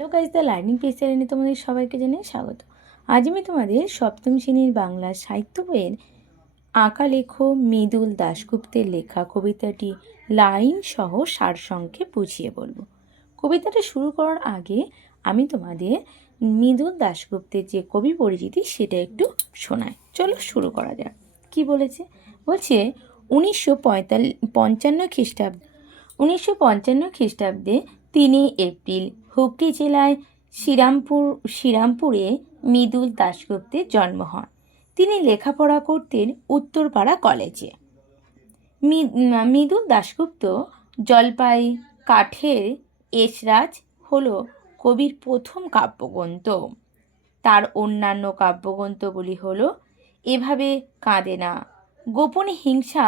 Hello guys, the learning page চ্যানেলে তোমাদের সবাইকে জানাই স্বাগত। আজ আমি তোমাদের সপ্তম শ্রেণীর বাংলা সাহিত্য বইয়ের আঁকা লেখো মৃদুল দাশগুপ্তের লেখা কবিতাটি লাইন সহ সারসংক্ষেপ বুঝিয়ে বলবো। কবিতাটা শুরু করার আগে আমি তোমাদের মৃদুল দাশগুপ্তের যে কবি পরিচিতি সেটা একটু শোনাই। চলো শুরু করা যাক। কি বলেছে? বলছে 1955 খ্রিস্টাব্দে 3 এপ্রিল হুগলি জেলায় শ্রীরামপুরে মৃদুল দাশগুপ্তের জন্ম হয়। তিনি লেখাপড়া করতেন উত্তরপাড়া কলেজে। মৃদুল দাশগুপ্ত জলপাই কাঠের এসরাজ হল কবির প্রথম কাব্যগ্রন্থ। তার অন্যান্য কাব্যগ্রন্থগুলি হল এভাবে কাঁদে না, গোপনে হিংসা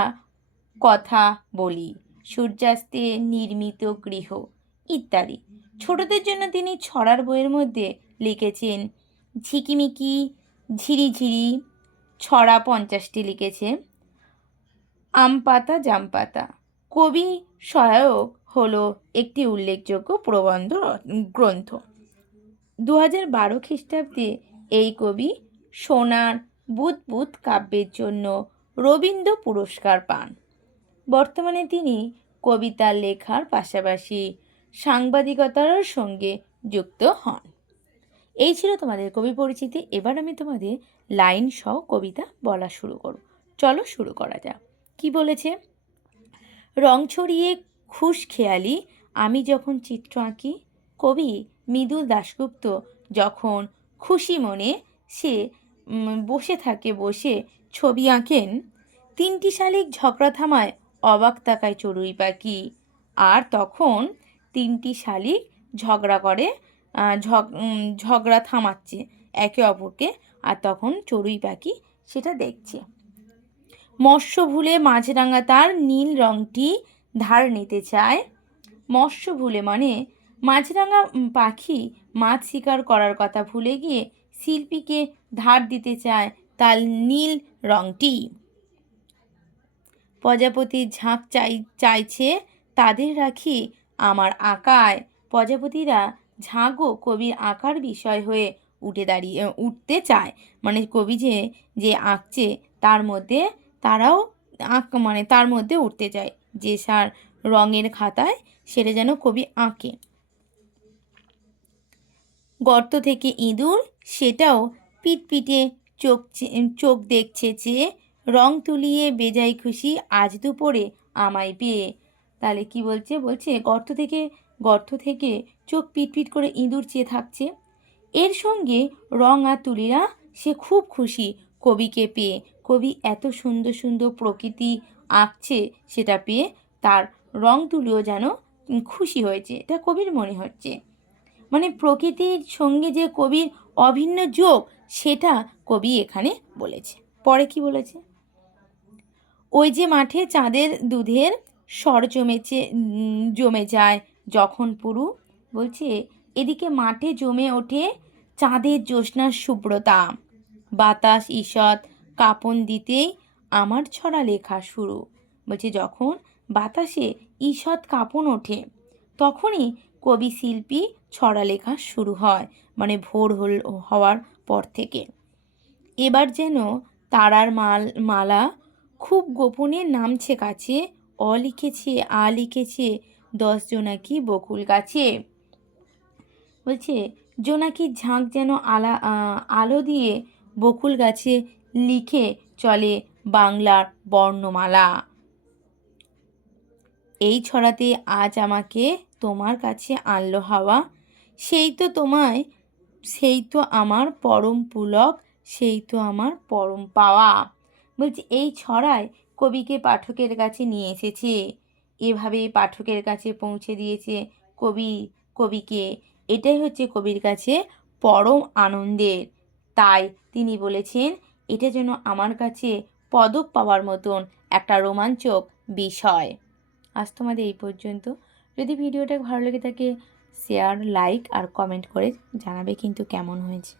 কথা বলি, সূর্যাস্তে নির্মিত গৃহ ইত্যাদি। ছোটদের জন্য তিনি ছড়ার বইয়ের মধ্যে লিখেছেন ঝিকিমিকি, ঝিরিঝিরি ছড়া 50টি লিখেছে। আমপাতা জামপাতা কবি সহায়ক হলো একটি উল্লেখযোগ্য প্রবন্ধ গ্রন্থ। 2012 খ্রিস্টাব্দে এই কবি সোনার বুদবুদ কাব্যের জন্য রবীন্দ্র পুরস্কার পান। বর্তমানে তিনি কবিতা লেখার পাশাপাশি সাংবাদিকতার সঙ্গে যুক্ত হন। এই ছিল তোমাদের কবি পরিচিতি। এবার আমি তোমাদের লাইন সহ কবিতা বলা শুরু করব। চলো শুরু করা যাক। কি বলেছে? রং ছড়িয়ে খুশ খেয়ালি আমি যখন চিত্র আঁকি। কবি মৃদুল দাশগুপ্ত যখন খুশি মনে সে বসে ছবি আঁকেন। 3টি শালিক ঝগড়া থামায় অবাক তাকায় চড়ুই পাখি। আর তখন 3টি শালিক ঝগড়া করে, ঝগড়া থামাচ্ছে একে অপরকে, আর তখন চড়ুই পাখি সেটা দেখছে। মৎস্য ভুলে মাছরাঙা তার নীল রংটি ধার নিতে চায়। মৎস্য ভুলে মানে মাছরাঙা পাখি মাছ শিকার করার কথা ভুলে গিয়ে শিল্পীকে ধার দিতে চায় তার নীল রংটি। প্রজাপতির ঝাঁক চাইছে তাদের রাখি আমার আঁকায়। প্রজাপতিরা ঝাঁকও কবির আঁকার বিষয় হয়ে উঠতে চায়। মানে কবি যে আঁকছে তার মধ্যে তারাও তার মধ্যে উঠতে চায়, যে সার রঙের খাতায় সেটা যেন কবি আঁকে। গর্ত থেকে ইঁদুর সেটাও পিটপিটে চোখ দেখছে চেয়ে, রং তুলিয়ে বেজায় খুশি আজ দুপুরে আমায় পেয়ে। তাহলে কি বলছে? গর্ত থেকে চোখ পিটপিট করে ইঁদুর চেয়ে থাকছে। এর সঙ্গে রং আর তুলিরা সে খুব খুশি কবিকে পেয়ে। কবি এত সুন্দর সুন্দর প্রকৃতি আঁকছে, সেটা পেয়ে তার রং তুলিও যেন খুশি হয়েছে, এটা কবির মনে হচ্ছে। মানে প্রকৃতির সঙ্গে যে কবির অভিন্ন যোগ, সেটা কবি এখানে বলেছে। পরে কি বলেছে? ওই যে মাঠে চাঁদের দুধের স্বর জমে যায় যখন পুরু। বলছে এদিকে মাঠে জমে ওঠে চাঁদের জ্যোৎস্নার শুভ্রতা। বাতাস ঈষৎ কাঁপন দিতেই আমার ছড়া লেখা শুরু। বলছে যখন বাতাসে ঈষৎ কাঁপন ওঠে তখনই কবি শিল্পী ছড়া লেখা শুরু হয়, মানে ভোর হওয়ার পর থেকে। এবার যেন তারার মালা খুব গোপনে নামছে কাছে। লিখেছে লিখেছে 10 জোনাকি বকুল গাছে। বলছে জোনাকির ঝাঁক যেন আলো দিয়ে বকুল গাছে লিখে চলে বাংলার বর্ণমালা। এই ছড়াতে আজ আমাকে তোমার কাছে আনলো হাওয়া। সেই তো আমার পরম পুলক, সেই তো আমার পরম পাওয়া। বলছি এই ছড়ায় কবিকে পাঠকের কাছে নিয়ে এসেছে, এভাবে পাঠকের কাছে পৌঁছে দিয়েছে কবিকে। এটাই হচ্ছে কবির কাছে পরম আনন্দের। তাই তিনি বলেছেন এটা যেন আমার কাছে পদক পাওয়ার মতন একটা রোমাঞ্চক বিষয়। আজ তোমাদের এই পর্যন্ত। যদি ভিডিওটা ভালো লেগে থাকে শেয়ার, লাইক আর কমেন্ট করে জানাবে কিন্তু কেমন হয়েছে।